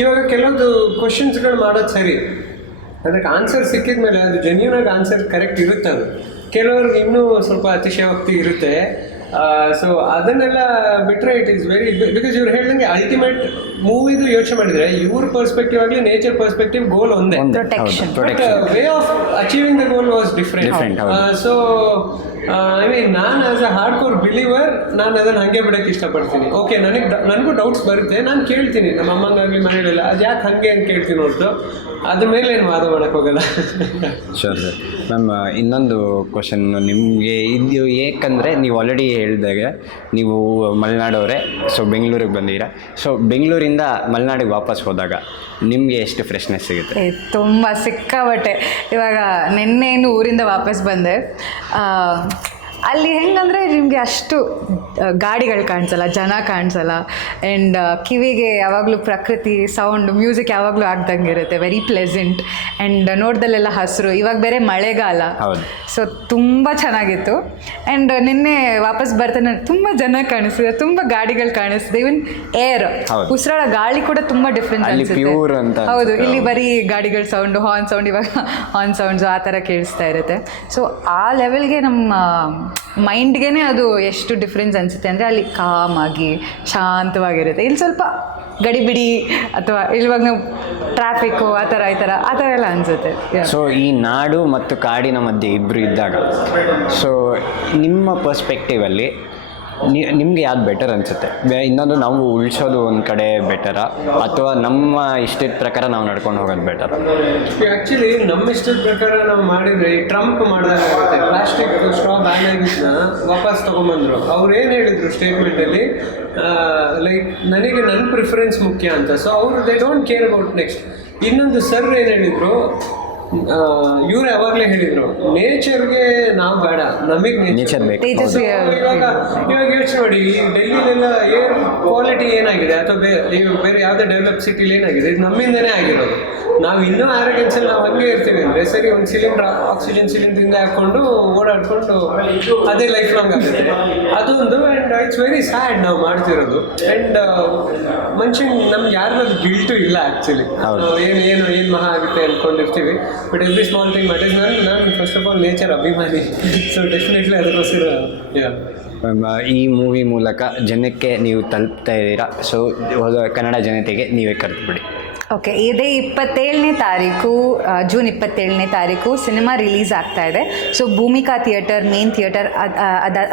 ಇವಾಗ ಕೆಲವೊಂದು ಕ್ವಶನ್ಸ್ಗಳು ಮಾಡೋದು ಸರಿ, ಅದಕ್ಕೆ ಆನ್ಸರ್ ಸಿಕ್ಕಿದ ಮೇಲೆ ಅದು ಜೆನ್ಯೂನ್ ಆಗಿ ಆನ್ಸರ್ ಕರೆಕ್ಟ್ ಇರುತ್ತೆ. ಅದು ಕೆಲವ್ರಿಗೆ ಇನ್ನೂ ಸ್ವಲ್ಪ ಅತಿಶಯೋಕ್ತಿ ಇರುತ್ತೆ. ಸೊ ಅದನ್ನೆಲ್ಲ ಬಿಟ್ರೆ ಇಟ್ ಈಸ್ ವೆರಿ ಬಿಕಾಸ್ ಇವ್ರು ಹೇಳ್ದಂಗೆ ಅಲ್ಟಿಮೇಟ್ ಮೂವಿದು ಯೋಚನೆ ಮಾಡಿದ್ರೆ ಇವ್ರ ಪರ್ಸ್ಪೆಕ್ಟಿವ್ ಆಗಲಿ ನೇಚರ್ ಪರ್ಸ್ಪೆಕ್ಟಿವ್ ಗೋಲ್ ಒಂದೇ. Protection. Way of achieving the goal was Different, different. ಹೌದು. ಸೊ ಐ ಮೀನ್ ನಾನು as a hardcore believer ನಾನು ಅದನ್ನು ಹಾಗೆ ಬಿಡೋಕ್ಕೆ ಇಷ್ಟಪಡ್ತೀನಿ. ಓಕೆ, ನನಗೂ ಡೌಟ್ಸ್ ಬರುತ್ತೆ, ನಾನು ಕೇಳ್ತೀನಿ ನಮ್ಮ ಅಮ್ಮಂಗಾಗಲಿ ಮನೆಯಲ್ಲೆಲ್ಲ ಅದು ಯಾಕೆ ಹಾಗೆ ಅಂತ ಕೇಳ್ತೀನಿ ಹೊರತು ಅದ್ರ ಮೇಲೆ ಏನು ವಾದ ಮಾಡೋಕ್ಕೆ ಹೋಗಲ್ಲ. Sure sir. ಮ್ಯಾಮ್, ಇನ್ನೊಂದು ಕ್ವಶನ್ ನಿಮಗೆ ಇದು ಏಕೆಂದರೆ ನೀವು ಆಲ್ರೆಡಿ ಹೇಳಿದಾಗೆ ನೀವು ಮಲೆನಾಡವರೇ, ಸೊ ಬೆಂಗಳೂರಿಗೆ ಬಂದಿದ್ದೀರಾ. ಸೊ ಬೆಂಗಳೂರಿಂದ ಮಲೆನಾಡಿಗೆ ವಾಪಸ್ ಹೋದಾಗ ನಿಮಗೆ ಎಷ್ಟು ಫ್ರೆಶ್ನೆಸ್ ಸಿಗುತ್ತೆ? ತುಂಬ ಸಿಕ್ಕಾಬಟ್ಟೆ. ಇವಾಗ ನಿನ್ನೇನು ಊರಿಂದ ವಾಪಸ್ ಬಂದೆ, ಅಲ್ಲಿ ಹೆಂಗಂದರೆ ನಿಮಗೆ ಅಷ್ಟು ಗಾಡಿಗಳು ಕಾಣಿಸಲ್ಲ, ಜನ ಕಾಣಿಸಲ್ಲ, ಆ್ಯಂಡ್ ಕಿವಿಗೆ ಯಾವಾಗಲೂ ಪ್ರಕೃತಿ ಸೌಂಡ್ ಮ್ಯೂಸಿಕ್ ಯಾವಾಗಲೂ ಆಗ್ದಂಗೆ ಇರುತ್ತೆ. Very pleasant. ಆ್ಯಂಡ್ ನೋಡ್ದಲ್ಲೆಲ್ಲ ಹಸಿರು. ಇವಾಗ ಬೇರೆ ಮಳೆಗಾಲ, ಸೊ ತುಂಬ ಚೆನ್ನಾಗಿತ್ತು. ಆ್ಯಂಡ್ ನಿನ್ನೆ ವಾಪಸ್ ಬರ್ತಾನೆ ತುಂಬ ಜನ ಕಾಣಿಸ್ತಿದೆ, ತುಂಬ ಗಾಡಿಗಳು ಕಾಣಿಸ್ತಿದೆ. ಇವನ್ ಏರ್ ಉಸಿರಾಡೋ ಗಾಳಿ ಕೂಡ ತುಂಬ ಡಿಫ್ರೆನ್ಸ್ ಅನಿಸುತ್ತೆ. ಹೌದು, ಇಲ್ಲಿ ಬರೀ ಗಾಡಿಗಳ ಸೌಂಡು, ಹಾರ್ನ್ ಸೌಂಡ್, ಇವಾಗ ಹಾರ್ನ್ ಸೌಂಡ್ಸು ಆ ಥರ ಕೇಳಿಸ್ತಾ ಇರುತ್ತೆ. ಸೊ ಆ ಲೆವೆಲ್ಗೆ ನಮ್ಮ ಮೈಂಡ್ಗೆ ಅದು ಎಷ್ಟು ಡಿಫ್ರೆನ್ಸ್ ಅನಿಸುತ್ತೆ ಅಂದರೆ ಅಲ್ಲಿ ಕಾಮಾಗಿ ಶಾಂತವಾಗಿರುತ್ತೆ. ಇಲ್ಲಿ ಸ್ವಲ್ಪ ಗಡಿಬಿಡಿ ಅಥವಾ ಇವಾಗ ನಾವು ಟ್ರಾಫಿಕ್ಕು ಆ ಥರ ಎಲ್ಲ ಅನಿಸುತ್ತೆ. ಸೊ ಈ ನಾಡು ಮತ್ತು ಕಾಡಿನ ಮಧ್ಯೆ ಇಬ್ಬರು ಇದ್ದಾಗ, ಸೊ ನಿಮ್ಮ ಪರ್ಸ್ಪೆಕ್ಟಿವಲ್ಲಿ ನಿಮಗೆ ಯಾವ್ದು ಬೆಟರ್ ಅನಿಸುತ್ತೆ? ಇನ್ನೊಂದು ನಾವು ಉಳಿಸೋದು ಒಂದು ಕಡೆ ಬೆಟರಾ ಅಥವಾ ನಮ್ಮ ಇಷ್ಟದ ಪ್ರಕಾರ ನಾವು ನಡ್ಕೊಂಡು ಹೋಗೋದು ಬೆಟರ್? ಆ್ಯಕ್ಚುಲಿ ನಮ್ಮ ಇಷ್ಟದ ಪ್ರಕಾರ ನಾವು ಮಾಡಿದರೆ ಈ ಟ್ರಂಪ್ ಮಾಡಿದಾಗುತ್ತೆ. ಪ್ಲಾಸ್ಟಿಕ್ ಸ್ಟ್ರಾ ಬ್ಯಾನ್ ಆಗಿದ್ದನ್ನ ವಾಪಸ್ ತೊಗೊಂಬಂದರು. ಅವ್ರು ಏನು ಹೇಳಿದರು ಸ್ಟೇಟ್ಮೆಂಟಲ್ಲಿ, ಲೈಕ್ ನನಗೆ ನನ್ನ ಪ್ರಿಫರೆನ್ಸ್ ಮುಖ್ಯ ಅಂತ. ಸೊ ಅವರು they don't care about next. ಇನ್ನೊಂದು ಸರ್ ಏನು ಹೇಳಿದರು, ಇವ್ರು ಯಾವಾಗಲೇ ಹೇಳಿದರು ನೇಚರ್ಗೆ ನಾವು ಬೇಡ, ನಮಗೆ ನೇಚರ್ ಬೇಕು. ಇವಾಗ ಯೋಚನೆ ಮಾಡಿ, ಡೆಲ್ಲಿಲೆಲ್ಲ ಏರ್ ಕ್ವಾಲಿಟಿ ಏನಾಗಿದೆ ಅಥವಾ ಬೇರೆ ಯಾವುದೇ ಡೆವಲಪ್ ಸಿಟಿಲಿ ಏನಾಗಿದೆ, ಇದು ನಮ್ಮಿಂದನೇ ಆಗಿರೋದು. ನಾವು ಇನ್ನೂ ಆರೋಗ್ಯನ್ಸಲ್ಲಿ ನಾವು ಹಂಗೆ ಇರ್ತೀವಿ ಅಂದರೆ ಸರಿ, ಒಂದು ಸಿಲಿಂಡ್ರ್ ಆಕ್ಸಿಜನ್ ಸಿಲಿಂಡ್ರಿಂದ ಹಾಕ್ಕೊಂಡು ಓಡಾಡ್ಕೊಂಡು ಅದೇ ಲೈಫ್ ಲಾಂಗ್ ಆಗುತ್ತೆ. ಅದೊಂದು. ಆ್ಯಂಡ್ ಇಟ್ಸ್ ವೆರಿ ಸ್ಯಾಡ್ ನಾವು ಮಾಡ್ತಿರೋದು. ಆ್ಯಂಡ್ ಮನುಷ್ಯನ್ ನಮ್ಗೆ ಯಾರಿಗೂ ಗಿಲ್ಟು ಇಲ್ಲ ಆ್ಯಕ್ಚುಲಿ. ಏನು ಮಹಾ ಆಗುತ್ತೆ ಅಂದ್ಕೊಂಡಿರ್ತೀವಿ. But every small thing matters. ನಾನು ಫಸ್ಟ್ ಆಫ್ ಆಲ್ ನೇಚರ್ ಅಭಿಮಾನಿ. ಸೊ ಡೆಫಿನೆಟ್ಲಿ ಅದಕ್ಕೋಸ್ಕರ ಈ ಮೂವಿ ಮೂಲಕ ಜನಕ್ಕೆ ನೀವು ತಲುಪ್ತಾ ಇದ್ದೀರಾ. ಸೊ ಕನ್ನಡ ಜನತೆಗೆ ನೀವೇ ಕರೆದುಬಿಡಿ. ಓಕೆ, ಇದೇ 27ನೇ ತಾರೀಕು, ಜೂನ್ 27ನೇ ತಾರೀಕು ಸಿನಿಮಾ ರಿಲೀಸ್ ಆಗ್ತಾ ಇದೆ. So Bhoomika theatre, main theatre,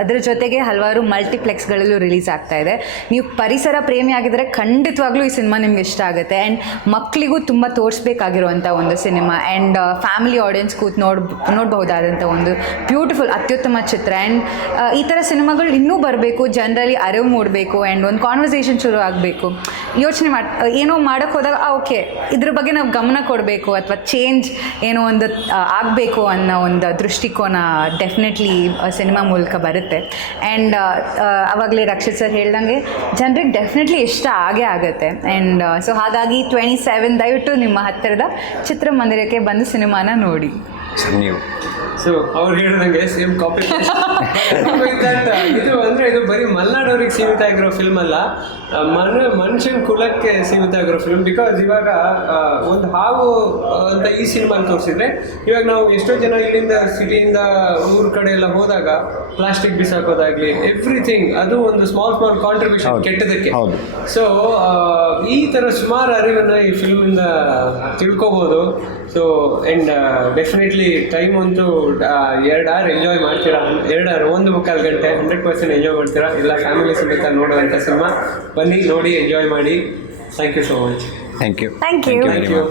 ಅದರ ಜೊತೆಗೆ ಹಲವಾರು ಮಲ್ಟಿಪ್ಲೆಕ್ಸ್ಗಳಲ್ಲೂ ರಿಲೀಸ್ ಆಗ್ತಾ ಇದೆ. ನೀವು ಪರಿಸರ ಪ್ರೇಮಿ ಆಗಿದ್ದರೆ ಖಂಡಿತವಾಗ್ಲೂ ಈ ಸಿನಿಮಾ ನಿಮ್ಗೆ ಇಷ್ಟ ಆಗುತ್ತೆ. ಆ್ಯಂಡ್ ಮಕ್ಕಳಿಗೂ ತುಂಬ ತೋರಿಸ್ಬೇಕಾಗಿರುವಂಥ ಒಂದು ಸಿನಿಮಾ, ಆ್ಯಂಡ್ ಫ್ಯಾಮಿಲಿ ಆಡಿಯನ್ಸ್ ಕೂತು ನೋಡಬಹುದಾದಂಥ ಒಂದು ಬ್ಯೂಟಿಫುಲ್ ಅತ್ಯುತ್ತಮ ಚಿತ್ರ. ಆ್ಯಂಡ್ ಈ ಥರ ಸಿನಿಮಾಗಳು ಇನ್ನೂ ಬರಬೇಕು, ಜನರಲ್ಲಿ ಅರಿವು ಮೂಡಬೇಕು, ಆ್ಯಂಡ್ ಒಂದು ಕಾನ್ವರ್ಸೇಷನ್ ಶುರು ಆಗಬೇಕು. ಯೋಚನೆ ಏನೋ ಮಾಡೋಕ್ಕೆ ಹೋದಾಗ ಓಕೆ, ಇದ್ರ ಬಗ್ಗೆ ನಾವು ಗಮನ ಕೊಡಬೇಕು ಅಥವಾ ಚೇಂಜ್ ಏನೋ ಒಂದು ಆಗಬೇಕು ಅನ್ನೋ ಒಂದು ದೃಷ್ಟಿಕೋನ ಡೆಫಿನೆಟ್ಲಿ ಸಿನಿಮಾ ಮೂಲಕ ಬರುತ್ತೆ. ಆ್ಯಂಡ್ ಆವಾಗಲೇ ರಕ್ಷಿತ್ ಸರ್ ಹೇಳ್ದಂಗೆ ಜನರಿಗೆ ಡೆಫಿನೆಟ್ಲಿ ಇಷ್ಟ ಆಗೇ ಆಗುತ್ತೆ. ಆ್ಯಂಡ್ ಸೊ ಹಾಗಾಗಿ 27 ದಯವಿಟ್ಟು ನಿಮ್ಮ ಹತ್ತಿರದ ಚಿತ್ರಮಂದಿರಕ್ಕೆ ಬಂದು ಸಿನಿಮಾನ ನೋಡಿ. ನೀವು ಸೊ ಅವ್ರು ಹೇಳಿದಂಗೆ ಸೇಮ್ ಕಾಪಿ. ಇದು ಅಂದರೆ ಇದು ಬರೀ ಮಲ್ನಾಡವ್ರಿಗೆ ಸೀಮಿತ ಆಗಿರೋ ಫಿಲ್ಮ್ ಅಲ್ಲ, ಮನುಷ್ಯನ ಕುಲಕ್ಕೆ ಸೀಮಿತ ಆಗಿರೋ ಫಿಲ್ಮ್. ಬಿಕಾಸ್ ಇವಾಗ ಒಂದು ಹಾವು ಅಂತ ಈ ಸಿನಿಮಾಲ್ಲಿ ತೋರಿಸಿದ್ರೆ, ಇವಾಗ ನಾವು ಎಷ್ಟೋ ಜನ ಇಲ್ಲಿಂದ ಸಿಟಿಯಿಂದ ಊರ ಕಡೆ ಎಲ್ಲ ಹೋದಾಗ ಪ್ಲಾಸ್ಟಿಕ್ ಬಿಸಾಕೋದಾಗಲಿ ಎವ್ರಿಥಿಂಗ್, ಅದು ಒಂದು ಸ್ಮಾಲ್ ಕಾಂಟ್ರಿಬ್ಯೂಷನ್ ಕೆಟ್ಟದಕ್ಕೆ. ಸೊ ಈ ಥರ ಸುಮಾರು ಅರಿವನ್ನು ಈ ಫಿಲ್ಮಿಂದ ತಿಳ್ಕೊಬೋದು. ಸೊ ಆ್ಯಂಡ್ ಡೆಫಿನೆಟ್ಲಿ ಟೈಮ್ ಅಂತೂ 2 hour ಎಂಜಾಯ್ ಮಾಡ್ತೀರಾ. 2 hour 1.25 ಗಂಟೆ 100% ಎಂಜಾಯ್ ಮಾಡ್ತೀರಾ. ಇಲ್ಲ ಫ್ಯಾಮಿಲಿ ಸಮೇತ ನೋಡುವಂಥ ಸಿನಿಮಾ, ಬನ್ನಿ ನೋಡಿ ಎಂಜಾಯ್ ಮಾಡಿ. Thank you so much. Thank you. Thank you.